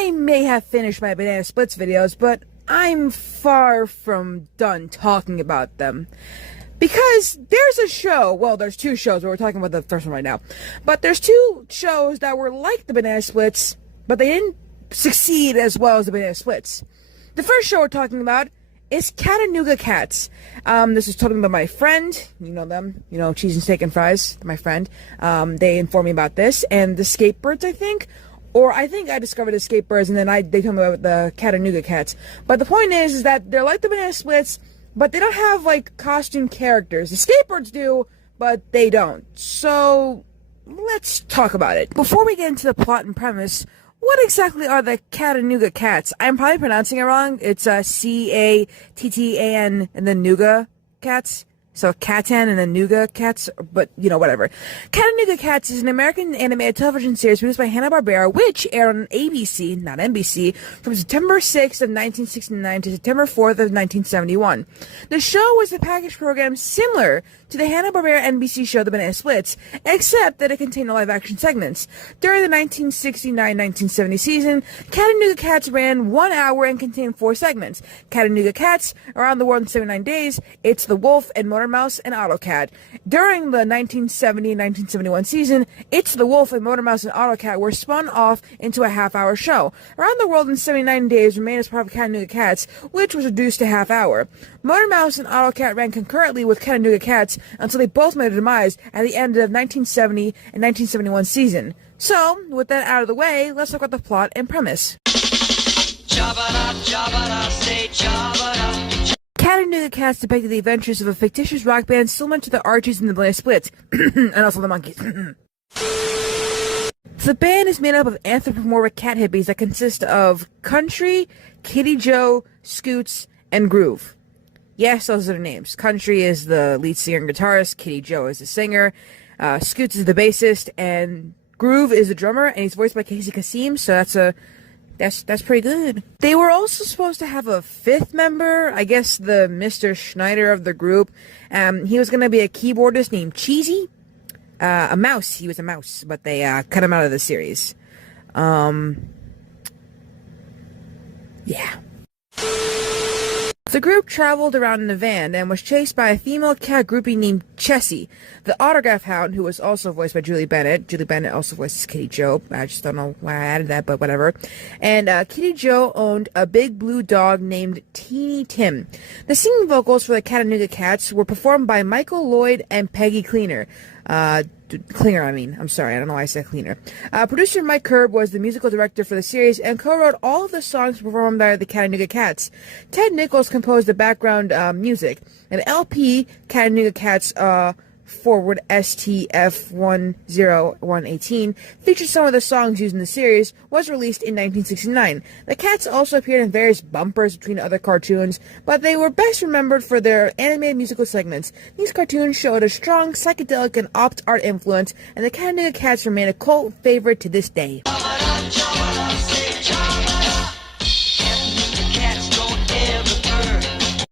I may have finished my Banana Splits videos, but I'm far from done talking about them. Because there's a show, well, there's two shows, but we're talking about the first one right now. But there's two shows that were like the Banana Splits, but they didn't succeed as well as the Banana Splits. The first show we're talking about is Cattanooga Cats. This was told me by my friend, you know them, cheese and steak and fries, my friend. They informed me about this, and the Skatebirds, I think. Or I think I discovered the Skatebirds, and then they told me about the Cattanooga Cats. But the point is that they're like the Banana Splits, but they don't have, costume characters. The Skatebirds do, but they don't. So, let's talk about it. Before we get into the plot and premise, what exactly are the Cattanooga Cats? I'm probably pronouncing it wrong. It's C-A-T-T-A-N and then Nooga Cats. So Cattan and then Nooga Cats, but, whatever. Cattanooga Cats is an American animated television series produced by Hanna-Barbera, which aired on ABC, not NBC, from September 6th of 1969 to September 4th of 1971. The show was a package program similar to the Hanna-Barbera NBC show The Banana Splits, except that it contained no live-action segments. During the 1969-1970 season, Cattanooga Cats ran 1 hour and contained 4 segments. Cattanooga Cats, Around the World in 79 Days, It's the Wolf, and Motor Mouse and AutoCat. During the 1970 and 1971 season, It's the Wolf and Motor Mouse and AutoCat were spun off into a half-hour show. Around the World in 79 Days remained as part of Cattanooga Cats, which was reduced to half-hour. Motor Mouse and AutoCat ran concurrently with Cattanooga Cats until they both met a demise at the end of 1970 and 1971 season. So, with that out of the way, let's talk about the plot and premise. Cattanooga Cats depicted the adventures of a fictitious rock band similar to the Archies and the Banana Splits, and also the Monkees. The band is made up of anthropomorphic cat hippies that consist of Country, Kitty Joe, Scoots, and Groove. Yes, those are their names. Country is the lead singer and guitarist, Kitty Joe is the singer, Scoots is the bassist, and Groove is the drummer, and he's voiced by Casey Kasem, so that's pretty good. They were also supposed to have a fifth member, I guess the Mr. Schneider of the group. He was going to be a keyboardist named Cheesy. A mouse. He was a mouse, but they cut him out of the series. Yeah. The group traveled around in a van and was chased by a female cat groupie named Chessie, the autograph hound, who was also voiced by Julie Bennett. Julie Bennett also voices Kitty Joe. I just don't know why I added that, but whatever. And Kitty Joe owned a big blue dog named Teeny Tim. The singing vocals for the Cattanooga Cats were performed by Michael Lloyd and Peggy Cleaner. I'm sorry, I don't know why I said Cleaner. Producer Mike Curb was the musical director for the series and co-wrote all of the songs performed by the Cattanooga Cats. Ted Nichols composed the background music. An LP, Cattanooga Cats forward STF10118, featured some of the songs used in the series, was released in 1969. The Cats also appeared in various bumpers between other cartoons, but they were best remembered for their animated musical segments. These cartoons showed a strong psychedelic and opt art influence, and the Cattanooga Cats remain a cult favorite to this day.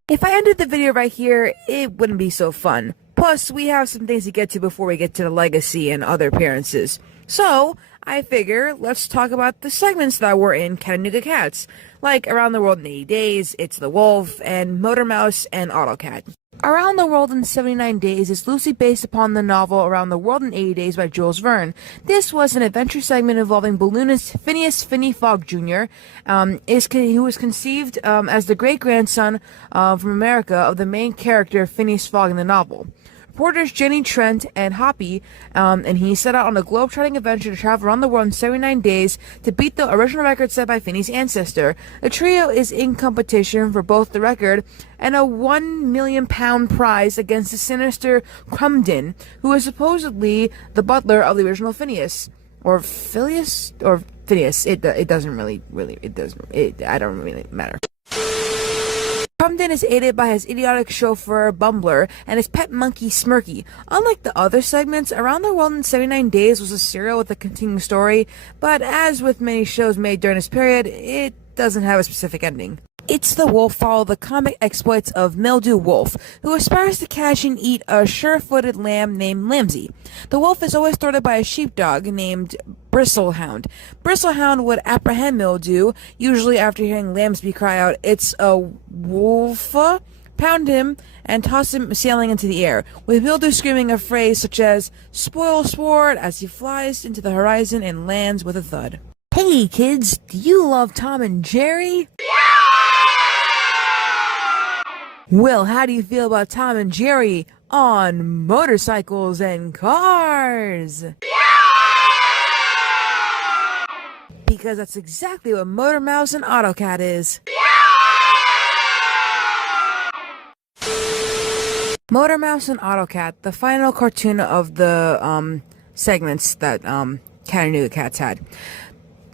If I ended the video right here, it wouldn't be so fun. Plus, we have some things to get to before we get to the legacy and other appearances. So, I figure, let's talk about the segments that were in Cattanooga Cats, like Around the World in 80 Days, It's the Wolf, and Motor Mouse and AutoCat. Around the World in 79 Days is loosely based upon the novel Around the World in 80 Days by Jules Verne. This was an adventure segment involving balloonist Phineas Finney Fogg Jr., who was conceived as the great-grandson from America of the main character Phineas Fogg in the novel. Reporters Jenny Trent and Hoppy, and he set out on a globe-trotting adventure to travel around the world in 79 days to beat the original record set by Finney's ancestor. The trio is in competition for both the record and a £1 million prize against the sinister Crumden, who is supposedly the butler of the original Phineas. Or Phileas? Or Phineas. It doesn't really, I don't really matter. Crumden is aided by his idiotic chauffeur, Bumbler, and his pet monkey, Smirky. Unlike the other segments, Around the World in 79 Days was a serial with a continuing story, but as with many shows made during this period, it doesn't have a specific ending. It's the Wolf follow the comic exploits of Mildew Wolf, who aspires to catch and eat a sure-footed lamb named Lamsey. The wolf is always thwarted by a sheepdog named Bristlehound. Bristlehound would apprehend Mildew, usually after hearing Lamsey cry out, "It's a wolf," pound him, and toss him sailing into the air, with Mildew screaming a phrase such as, "Spoil sport," as he flies into the horizon and lands with a thud. Hey kids, do you love Tom and Jerry? Well, how do you feel about Tom and Jerry on motorcycles and cars? Because that's exactly what Motor Mouse and Autocat is. Motor Mouse and Autocat, the final cartoon of the segments that Cattanooga Cats had.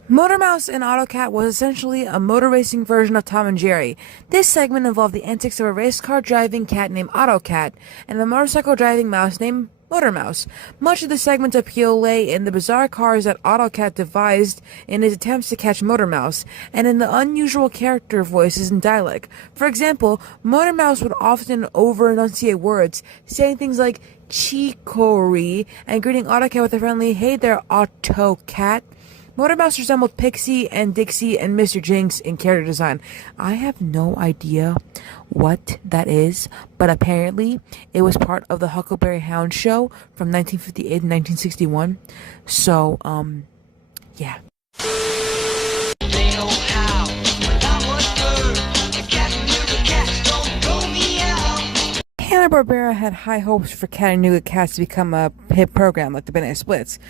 Motor Mouse and Autocat was essentially a motor racing version of Tom and Jerry. This segment involved the antics of a race car driving cat named Autocat and a motorcycle driving mouse named Motor Mouse. Much of the segment's appeal lay in the bizarre cars that Autocat devised in his attempts to catch Motor Mouse, and in the unusual character voices and dialect. For example, Motor Mouse would often over-enunciate words, saying things like "Chicory" and greeting Autocat with a friendly "Hey there, Autocat." Motor Mouse resembled Pixie and Dixie and Mr. Jinx in character design. I have no idea what that is, but apparently it was part of the Huckleberry Hound show from 1958 and 1961. So, yeah. Hanna-Barbera had high hopes for Cattanooga Cats to become a hit program like the Banana Splits,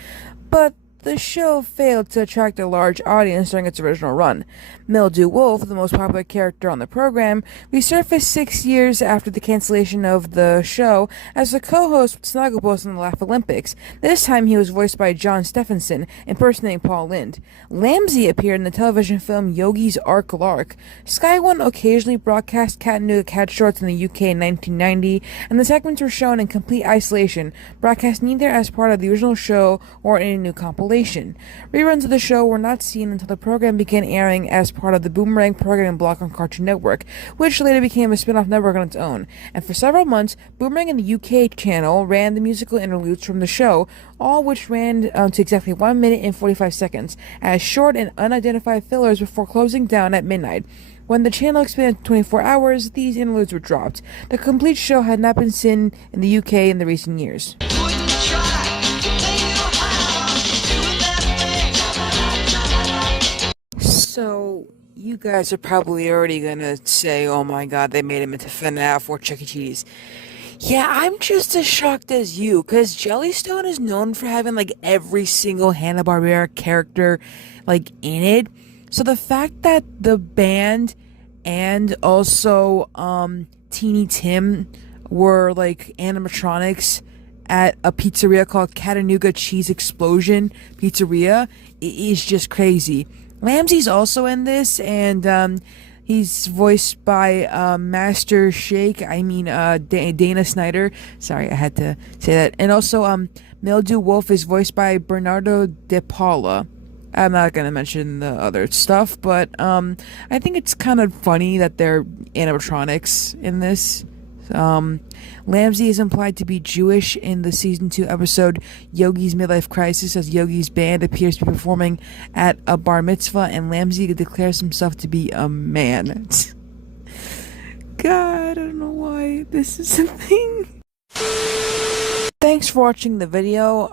but the show failed to attract a large audience during its original run. Mildew Wolf, the most popular character on the program, resurfaced 6 years after the cancellation of the show as a co-host with Snugglepuss in the Laugh Olympics. This time he was voiced by John Stephenson, impersonating Paul Lynde. Lamsey appeared in the television film Yogi's Ark Lark. Sky One occasionally broadcast Cattanooga Cat shorts in the UK in 1990, and the segments were shown in complete isolation, broadcast neither as part of the original show or in a new compilation. Reruns of the show were not seen until the program began airing as part of the Boomerang programming block on Cartoon Network, which later became a spin-off network on its own. And for several months, Boomerang in the UK channel ran the musical interludes from the show, all which ran to exactly 1 minute and 45 seconds, as short and unidentified fillers before closing down at midnight. When the channel expanded to 24 hours, these interludes were dropped. The complete show had not been seen in the UK in the recent years. So, you guys are probably already gonna say, "Oh my god, they made him into FNAF or Chuck E. Cheese." Yeah, I'm just as shocked as you, because Jellystone is known for having, like, every single Hanna-Barbera character, like, in it. So the fact that the band and also, Teeny Tim were, like, animatronics at a pizzeria called Cattanooga Cheese Explosion Pizzeria is just crazy. Lamsey's also in this, and he's voiced by Master Shake. Dana Snyder. Sorry, I had to say that. And also, Mildew Wolf is voiced by Bernardo De Paula. I'm not gonna mention the other stuff, but I think it's kind of funny that they're animatronics in this. Lamsey is implied to be Jewish in the season 2 episode Yogi's Midlife Crisis, as Yogi's band appears to be performing at a bar mitzvah and Lamsey declares himself to be a man. God, I don't know why this is a thing. Thanks for watching the video.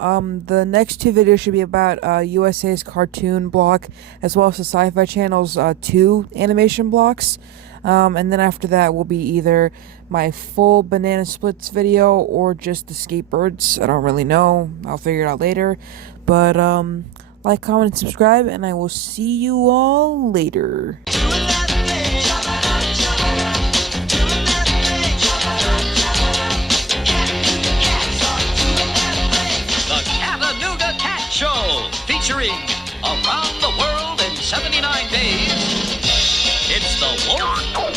The next 2 videos should be about USA's cartoon block, as well as the Sci-Fi Channel's 2 animation blocks. And then after that will be either my full Banana Splits video or just the Skatebirds. I don't really know. I'll figure it out later. But, like, comment, and subscribe, and I will see you all later. The Cattanooga Cat Show, featuring Around the World in 79 Days. It's the Wolf